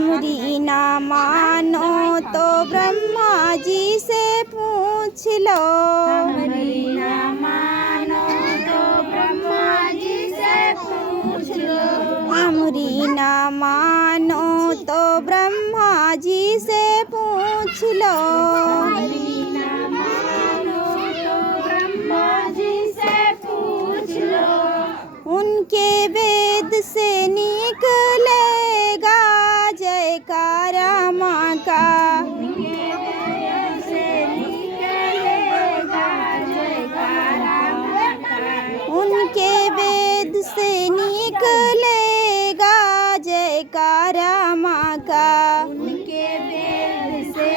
हमरी ना मानो तो ब्रह्मा जी से पूछ लो। हमरी ना मानो तो ब्रह्मा जी से पूछ लो। हमरी ना मानो तो ब्रह्मा जी से पूछ लो। हमरी ना मानो तो ब्रह्मा जी से पूछ लो। उनके वेद से निकलेगा जयकारा माँ का। उनके वेद से निकलेगा जयकारा माँ का। उनके वेद से निकलेगा जयकारा माँ का। उनके वेद से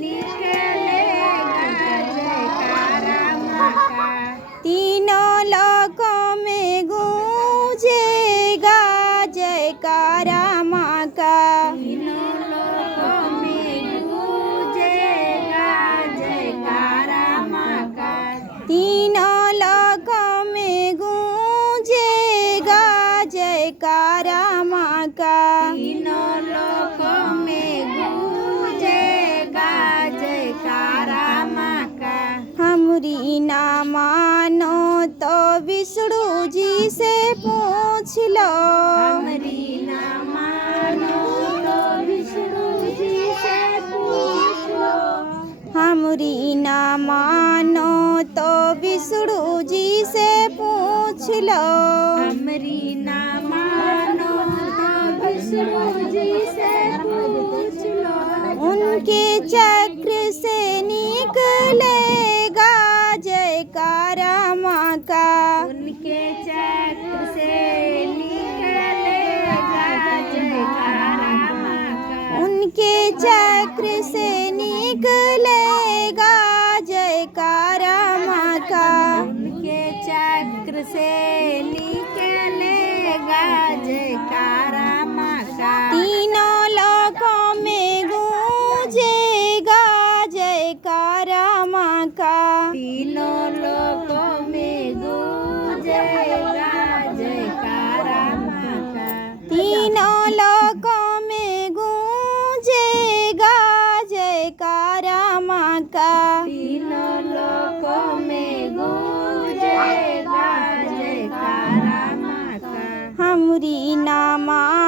निकलेगा जयकारा माँ का। तीनों लोकों में गूंजेगा जयकारा माँ का। तीनों लोकों में गूंजेगा जयकारा माँ का। तीनों लोकों में गूंजेगा जयकारा माँ का। तीनों लोकों में गूंजेगा जयकारा माँ का। हमरी ना मानो तो विष्णु जी से पूछ लो। हमरी ना मानो तो विष्णु जी से पूछ लो। हमरी ना मानो तो विष्णु जी से पूछ लो। हमरी ना मानो तो विष्णु जी से पूछ लो। उनके चक्र से निकलेगा जयकारा माँ का। उनके चक्र से निकलेगा जयकारा माँ का। उनके चक्र से निकलेगा जयकारा माँ का। उनके चक्र से निकलेगा जयकारा माँ का। तीनों लोकों में गूंजेगा जयकारा माँ का। तीनों लोकों में गूंजेगा जयकारा माँ का। तीनों लोकों में गूंजेगा जयकारा माँ का। तीनों लोकों में गूंजेगा जयकारा माँ का। हमरी ना मानो